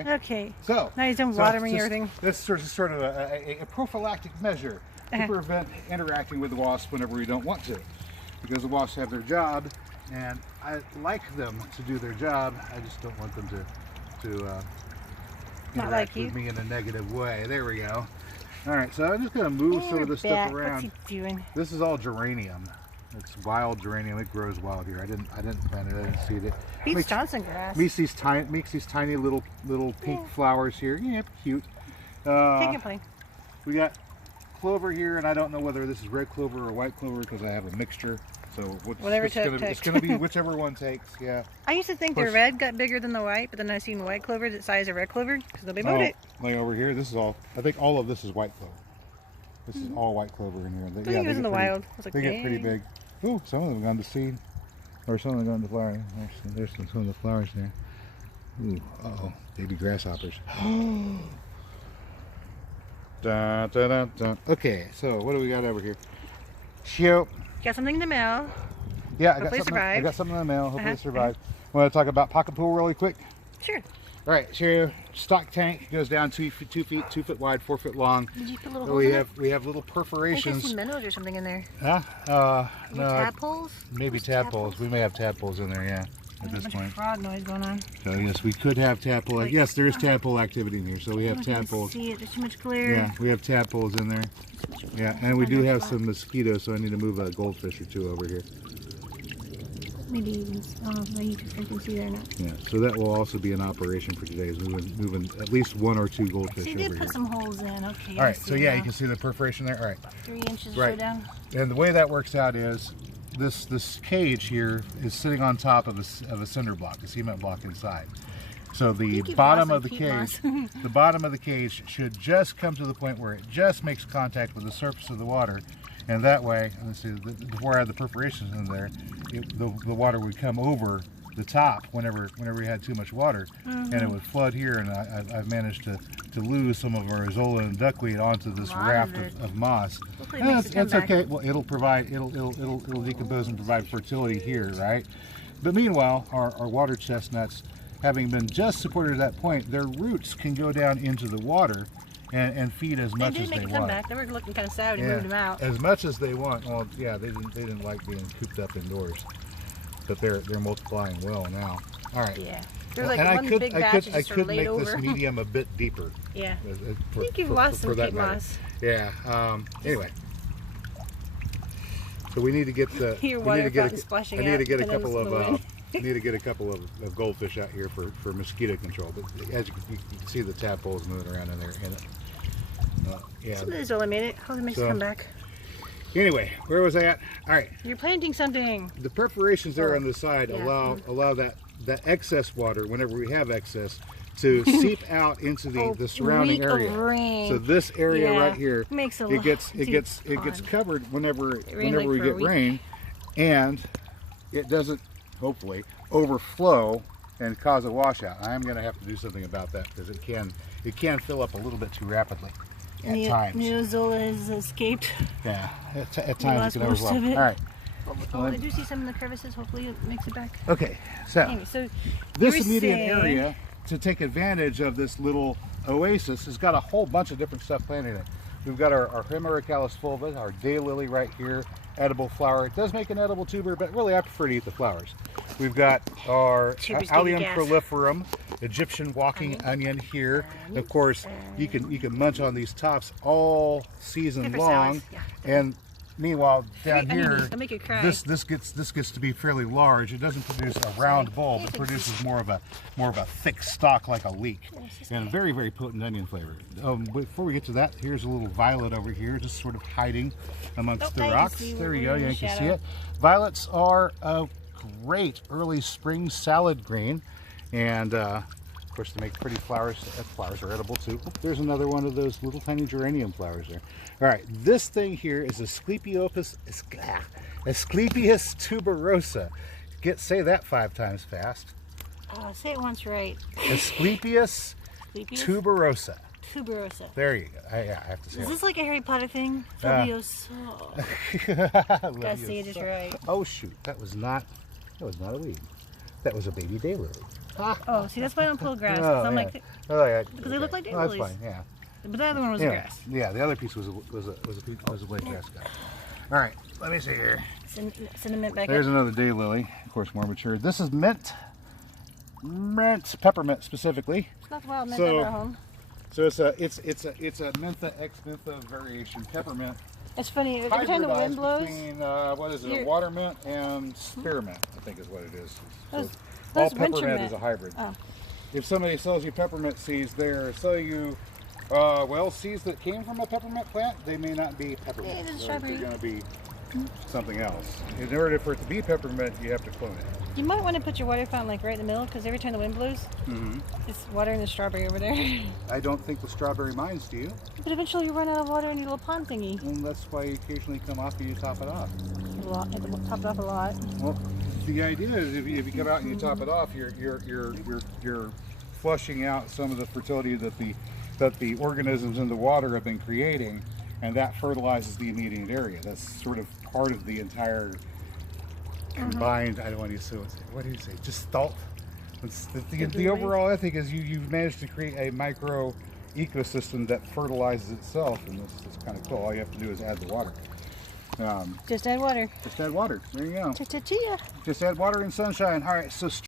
Anyway. Okay. So now he's done watering everything. This is sort of a prophylactic measure to prevent interacting with the wasp whenever we don't want to, because the wasps have their job, and I like them to do their job. I just don't want them to interact with me in a negative way. There we go. All right, so I'm just going to move some of this stuff around. What's he doing? This is all geranium. It's wild geranium. It grows wild here. I didn't plant it. I didn't seed it. Beats Johnson grass. Makes these tiny little pink flowers here. Yeah, cute. Can't complain. We got clover here, and I don't know whether this is red clover or white clover because I have a mixture. So whatever it's going to be whichever one takes. Yeah. I used to think the red got bigger than the white, but then I seen white clover the size of red clover because nobody mowed it. Like over here, this is all. I think all of this is white clover. This is all white clover in here. I think it was in the wild. I was like, they get pretty big. Ooh, some of them have gone to seed, or some of them have gone to flower. There's some of the flowers there. Ooh, uh-oh, baby grasshoppers. Dun, dun, dun, dun. Okay, so what do we got over here? Shoot. Got something in the mail. Yeah, I got something in the mail. Hopefully it survived. Want to talk about pocket pool really quick? Sure. All right, so stock tank goes down 2 feet, 2 foot wide, 4 foot long. Did you put little So holes we have little perforations. I think I see minnows or something in there. Huh? No. Tadpoles? Maybe tadpoles. We may have tadpoles in there, yeah. At this point. point. Frog noise going on. So yes, we could have tadpole. Like, yes, there is tadpole activity in here. So we have I tadpoles. see it. There's too much glare. Yeah, we have tadpoles in there. Yeah, and we do have some mosquitoes, so I need to move a goldfish or two over here. Maybe even you can see there now. Yeah, so that will also be an operation for today, is moving at least 1 or 2 goldfish so you over did here. put some holes in. Okay. All right, so yeah, you can see the perforation there. All right. 3 inches right. or so down. And the way that works out is this cage here is sitting on top of a cinder block, a cement block inside. So the bottom of the cage, the bottom of the cage should just come to the point where it just makes contact with the surface of the water, and that way, let's see, before I had the perforations in there, the water would come over the top whenever we had too much water, and it would flood here. And I've managed to lose some of our Azolla and duckweed onto this raft of moss. That's okay. Well, it'll decompose and provide fertility here, right? But meanwhile, our water chestnuts, having been just supported at that point, their roots can go down into the water and feed as much as they want. They did make a comeback. They were looking kind of sad and moved them out. As much as they want. Well, yeah, they didn't like being cooped up indoors, but they're multiplying well now. All right. Yeah. There's like and one big batch I could make this medium a bit deeper. Yeah. I think you've lost some peat moss. Yeah. Anyway. So we need to get the. Your water fountain splashing out. I need to get a couple of. Need to get a couple of goldfish out here for mosquito control. But as you can see, the tadpoles moving around in there. Yeah. Some of the Azolla made it. Hold on, makes it come back. Anyway, where was I at? All right. You're planting something. The perforations there on the side allow that excess water, whenever we have excess, to seep out into the surrounding area. So this area right here, it gets covered whenever we get rain, and it doesn't hopefully overflow and cause a washout. I'm going to have to do something about that because it can fill up a little bit too rapidly at times. The Azolla has escaped. Yeah, at times it can overflow. All right. I do see some in the crevices. Hopefully it makes it back. Okay, so this immediate area, to take advantage of this little oasis, has got a whole bunch of different stuff planted in it. We've got our Hemeracalis fulva, our daylily right here, edible flower. It does make an edible tuber, but really I prefer to eat the flowers. We've got our Allium proliferum, Egyptian walking onion here. Of course, you can munch on these tops all season long. And meanwhile, down here, this gets to be fairly large. It doesn't produce a round bulb. It produces more of a thick stalk like a leek, and a very, very potent onion flavor. Before we get to that, here's a little violet over here, just sort of hiding amongst the rocks. There we go. You can see it. Violets are a great early spring salad green, and of course, to make pretty flowers. Flowers are edible too. Oh, there's another one of those little tiny geranium flowers there. All right, this thing here is Asclepius tuberosa. Say that 5 times fast. Say it once right. Asclepius tuberosa. Tuberosa. There you go. I have to say. Is this like a Harry Potter thing? Leviosa. Gotta say it just right. Oh shoot, that was not a weed. That was a baby daylily. Oh, see, that's why I don't pull grass. 'Cause Oh, I'm yeah. like, Oh, yeah. because they look like Well, that's daylilies. fine. Yeah. But the other one was Yeah. grass. Yeah. The other piece was a blade grass guy. All right. Let me see here. Cinnamon back There's up. another daylily. Of course, more mature. This is mint. Peppermint specifically. It's not the wild mint So- at our home. So it's a mentha ex mentha variation peppermint. It's funny, every time the Hybridized wind blows, between what is it? A you're- water mint and spearmint, I think is what it is. So Those- all those winter peppermint mint. is a hybrid. Oh. If somebody sells you peppermint seeds, they're selling you seeds that came from a peppermint plant. They may not be peppermint. Yeah, it's They're strawberry. going to be something else. In order for it to be peppermint, you have to clone it. You might want to put your water fountain like right in the middle, because every time the wind blows, Mm-hmm. it's watering the strawberry over there. I don't think the strawberry minds, do you? But eventually you run out of water in your little pond thingy. And that's why you occasionally come off and you top it off. A lot, it topped off a lot. Well, the idea is if you come out and you top it off, you're flushing out some of the fertility that the organisms in the water have been creating, and that fertilizes the immediate area. That's sort of part of the entire combined. I don't want to say what do you say? Just thought. The overall ethic is you've managed to create a micro ecosystem that fertilizes itself, and this is kind of cool. All you have to do is add the water. Just add water. Just add water. There you go. Cha-cha-chia. Just add water and sunshine. All right, so